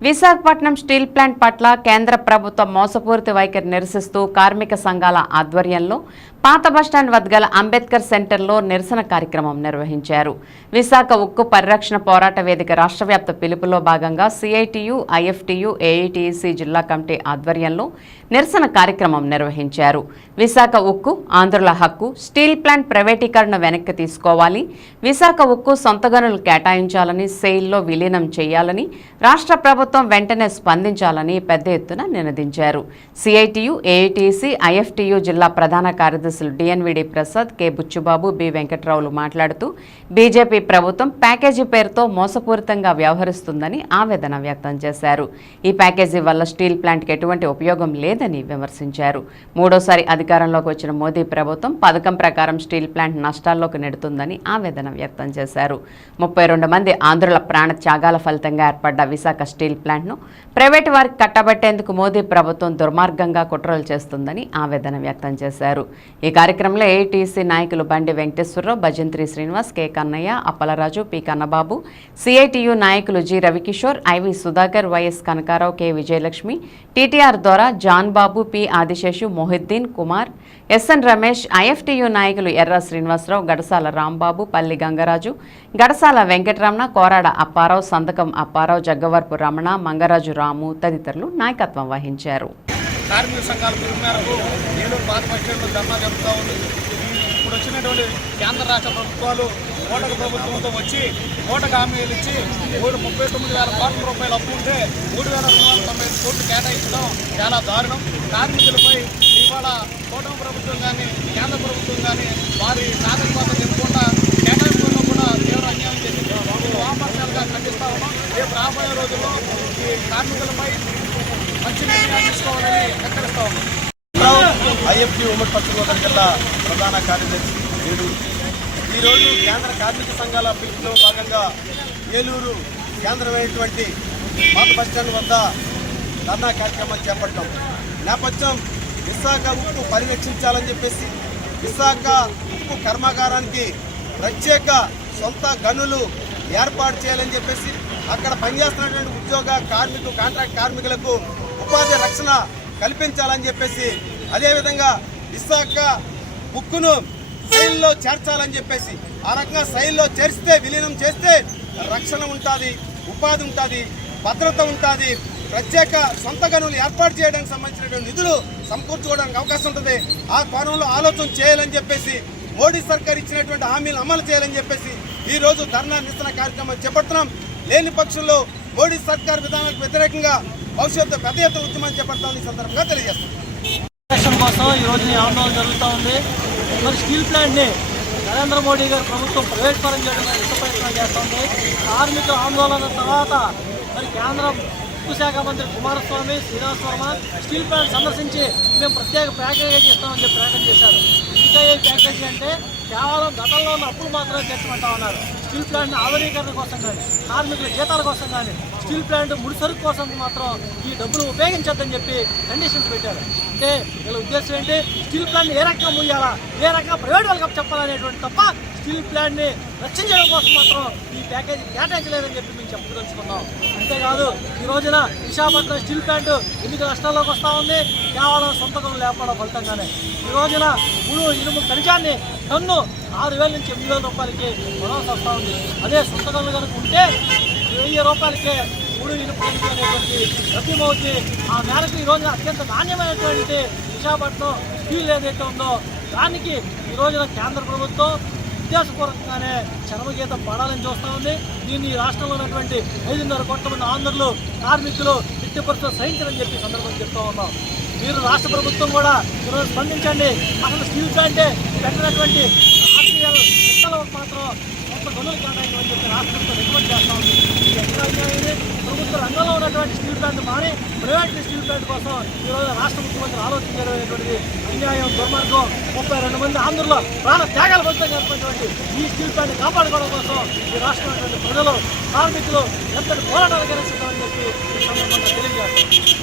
Visakhapatnam steel plant పట్ల కేంద్ర ప్రభుత్వ మోసపూరిత వైఖరి నిరసిస్తూ కార్మిక సంఘాల ఆధ్వర్యంలో పాత బస్టాండ్ వద్ద గల అంబేద్కర్ సెంటర్లో నిరసన కార్యక్రమం నిర్వహించారు. విశాఖ ఉక్కు పరిరక్షణ పోరాట వేదిక రాష్ట్ర వ్యాప్త పిలుపులో భాగంగా సిఐటియు ఐఎఫ్టియు ఏఐటిసి జిల్లా కమిటీ ఆధ్వర్యంలో నిరసన కార్యక్రమం నిర్వహించారు. విశాఖ ఉక్కు ఆంధ్రుల హక్కు స్టీల్ ప్లాంట్ ప్రైవేటీకరణ వెనక్కి తీసుకోవాలి. విశాఖ ఉక్కు సొంత గనులు కేటాయించాలని సెయిల్లో విలీనం చేయాలని రాష్ట్ర ప్రభుత్వం వెంటనే స్పందించాలని పెద్ద ఎత్తున నినదించారు. సిఐటియు ఏఐటిసి ఐఎఫ్టియు జిల్లా ప్రధాన కార్యదర్శి కార్యదర్శులు DNVD Prasad K Buchchubabu B వెంకట్రావులు మాట్లాడుతూ బీజేపీ ప్రభుత్వం ప్యాకేజీ పేరుతో మోసపూరితంగా వ్యవహరిస్తుందని ఆవేదన వ్యక్తం చేశారు. ఈ ప్యాకేజీ వల్ల స్టీల్ ప్లాంట్కి ఎటువంటి ఉపయోగం లేదని విమర్శించారు. మూడోసారి అధికారంలోకి వచ్చిన మోదీ ప్రభుత్వం పథకం ప్రకారం స్టీల్ ప్లాంట్ నష్టాల్లోకి నెడుతుందని ఆవేదన వ్యక్తం చేశారు. ముప్పై రెండు మంది ఆంధ్రుల ప్రాణ త్యాగాల ఫలితంగా ఏర్పడ్డ విశాఖ స్టీల్ ప్లాంట్ను ప్రైవేటు వారికి కట్టబెట్టేందుకు మోదీ ప్రభుత్వం దుర్మార్గంగా కుట్రలు చేస్తుందని ఆవేదన వ్యక్తం చేశారు. ఈ కార్యక్రమంలో ఏఐటీసీ నాయకులు Bandi Venkateswararao Bhajantri Srinivas K Kannayya Appalaraju P Kannababu CITU నాయకులు G Ravikishore IV Sudhakar YS Kanakarao K Vijayalakshmi TTR ద్వారా John Babu P Adiseshu Mohiddin Kumar SN Ramesh IFTU నాయకులు ఎర్ర శ్రీనివాసరావు గడసాల రాంబాబు పల్లి గంగరాజు గడసాల వెంకటరమణ కోరాడ అప్పారావు సంతకం అప్పారావు జగ్గవరపు రమణ మంగరాజు రాము తదితరులు నాయకత్వం వహించారు. కార్మిక సంఘాల పిలుపు మేరకు ఏలూరు పాత బస్టాండ్లో ధర్నా జరుపుతూ ఉంది. ఇప్పుడు వచ్చినటువంటి కేంద్ర రాష్ట్ర ప్రభుత్వాలు ఓటకు ప్రభుత్వంతో వచ్చి ఓటకు హామీలు ఇచ్చి మూడు ముప్పై తొమ్మిది వేల కోట్ల రూపాయలు అప్పు ఉంటే మూడు వేల రెండు వందల తొంభై కోట్లు కేటాయించడం చాలా దారుణం. కార్మికులపై ఇవాళ కూటమి ప్రభుత్వం కానీ కేంద్ర ప్రభుత్వం కానీ వారి నాగరికత చెప్పుకుంటా కేటాయింపుల్లో కూడా తీవ్ర అన్యాయం చేసింది. వామపక్షాలుగా ఖండిస్తా ఉన్నాం. రేపు రాబోయే రోజుల్లో ఈ కార్మికులపై మంచి నిర్ణయాలు తీసుకోవాలని హెచ్చరిస్తా ఉన్నాం. ఐఎఫ్టీ ఉమ్మడి పశ్చిమగోదావరి జిల్లా ప్రధాన కార్యదర్శి నేడు ఈరోజు కేంద్ర కార్మిక సంఘాల పిలుపులో భాగంగా ఏలూరు కేంద్రమైనటువంటి పాత బస్టాండ్ వద్ద ధర్నా కార్యక్రమం చేపట్టడం. నేపథ్యం విశాఖ ఉక్కు పరిరక్షించాలని చెప్పేసి విశాఖ ఉక్కు కర్మాగారానికి ప్రత్యేక సొంత గనులు ఏర్పాటు చేయాలని చెప్పేసి అక్కడ పనిచేస్తున్నటువంటి ఉద్యోగ కార్మికు కాంట్రాక్ట్ కార్మికులకు ఉపాధి రక్షణ కల్పించాలని చెప్పేసి అదేవిధంగా విశాఖ ఉక్కును శైలిలో చేర్చాలని చెప్పేసి ఆ రకంగా శైలిలో చేరిస్తే విలీనం చేస్తే రక్షణ ఉంటుంది ఉపాధి ఉంటుంది భద్రత ఉంటుంది. ప్రత్యేక సొంత గనులు ఏర్పాటు చేయడానికి సంబంధించినటువంటి నిధులు సమకూర్చుకోవడానికి అవకాశం ఉంటుంది. ఆ కోణంలో ఆలోచన చేయాలని చెప్పేసి మోడీ సర్కార్ ఇచ్చినటువంటి హామీలు అమలు చేయాలని చెప్పేసి ఈ రోజు ధర్నా నిరసన కార్యక్రమం చేపడుతున్నాం. లేని పక్షంలో మోడీ సర్కార్ విధానాలకు వ్యతిరేకంగా భవిష్యత్తు పెద్ద ఎత్తున ఉద్యమం చేపడతామని ఈ సందర్భంగా తెలియజేస్తాం కోసం ఈరోజు ఆందోళన జరుగుతూ ఉంది. మరి స్టీల్ ప్లాంట్ని నరేంద్ర మోడీ గారు ప్రభుత్వం ప్రైవేట్ పరం చేయడం ప్రయత్నం చేస్తుంది. కార్మికుల ఆందోళన తర్వాత మరి కేంద్ర ఉక్కు శాఖ మంత్రి కుమారస్వామి శ్రీనివాస్ వర్మ స్టీల్ ప్లాంట్ సందర్శించి మేము ప్రత్యేక ప్యాకేజీ ఇస్తామని చెప్పి ప్రకటన చేశారు. ఇంకా ఏ ప్యాకేజీ అంటే కేవలం గతంలో ఉన్న అప్పులు మాత్రమే తెచ్చుకుంటా ఉన్నారు. స్టీల్ ప్లాంట్ ఆధునీకరణ కోసం కానీ కార్మికుల జీతాల కోసం కానీ స్టీల్ ప్లాంట్ ముడిసరుకు కోసం మాత్రం ఈ డబ్బులు ఉపయోగించొద్దని చెప్పి కండిషన్స్ పెట్టారు. అంటే వీళ్ళ ఉద్దేశం ఏంటి? స్టీల్ ప్లాంట్ ఏ రకంగా ముయ్యాలా ఏ రకంగా ప్రైవేట్ వాళ్ళకి చెప్పాలనేటువంటి తప్ప స్టీల్ ప్లాంట్ని రక్షించడం కోసం మాత్రం ఈ ప్యాకేజీ కేటాయించలేదని చెప్పి మేము చెప్పదలుచుకున్నాం. అంతేకాదు ఈ రోజున విశాఖపట్నం స్టీల్ ప్లాంట్ ఎందుకు నష్టాల్లోకి వస్తూ ఉంది? కేవలం సొంతకం లేకపోవడం ఫలితంగానే. ఈ రోజున మూడు ఇనుము ఖనిజాన్ని టన్ను ఆరు వేల నుంచి ఎనిమిది వేల రూపాయలకి కొనాల్సి వస్తూ ఉంది. అదే సొంతకంలో కనుక ఉంటే వెయ్యి రూపాయలకే మూడు ఇనుపు అనేటువంటి లభ్యమవుతుంది ఆ మేరకు ఈ రోజున అత్యంత నాణ్యమైనటువంటి విశాఖపట్నం స్టీల్ ఏదైతే ఉందో దానికి ఈ రోజున కేంద్ర ప్రభుత్వం ఉద్దేశపూర్వకంగానే చరమగీతం పాడాలని చూస్తూ ఉంది. దీన్ని ఈ రాష్ట్రంలో ఉన్నటువంటి ఐదున్నర కోట్ల మంది ఆంధ్రులు కార్మికులు ఎట్టి పరిస్థితులు సహించరని చెప్పి సందర్భంగా సందర్భం చెప్తా ఉన్నాం. మీరు రాష్ట్ర ప్రభుత్వం కూడా ఈరోజు స్పందించండి. అసలు స్టీల్ ప్లాంటే పెట్టినటువంటి ఆర్టీఎల్ ఇక్కలకు మాత్రం కొంత గనులు కేటాయించమని చెప్పి రాష్ట్ర ప్రభుత్వం రికమెండ్ చేస్తా ఉంది. ఎక్కడ ప్రభుత్వ రంగంలో ఉన్నటువంటి స్టీల్ ప్లాంట్ మారి ప్రైవేట్ స్టీల్ ప్లాంట్ కోసం ఈరోజు రాష్ట్ర ముఖ్యమంత్రి ఆలోచన ఆలోచించేటువంటిది అన్యాయం దుర్మార్గం ముప్పై రెండు మంది ఆంధ్రుల ప్రాణ త్యాగాల ఫలితంగా ఏర్పడినటువంటి ఈ స్టీల్ ప్లాంట్ కాపాడుకోవడం కోసం ఈ రాష్ట్రంలో ప్రజలు కార్మికులు ఎంతటి పోరాటాలు కలిగిస్తామని చెప్పి ఈ సందర్భంగా తెలియజేస్తారు